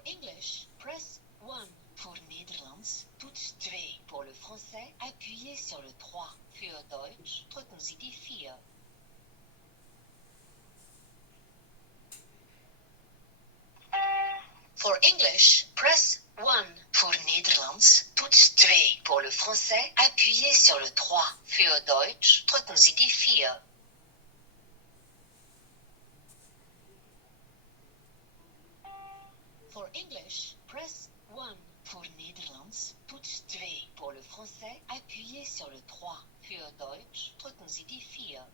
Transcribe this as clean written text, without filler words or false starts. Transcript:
For English, press 1. Pour Nederlands, toets 2. Pour le français, appuyez sur le 3. Für Deutsch, drücken Sie die 4. For English, press 1. Pour Nederlands, toets 2. Pour le français, appuyez sur le 3. Für Deutsch, drücken Sie die 4. For English, press 1. Pour Nederlands, toets 2. Pour le français, appuyez sur le 3. Für Deutsch, drücken Sie die 4.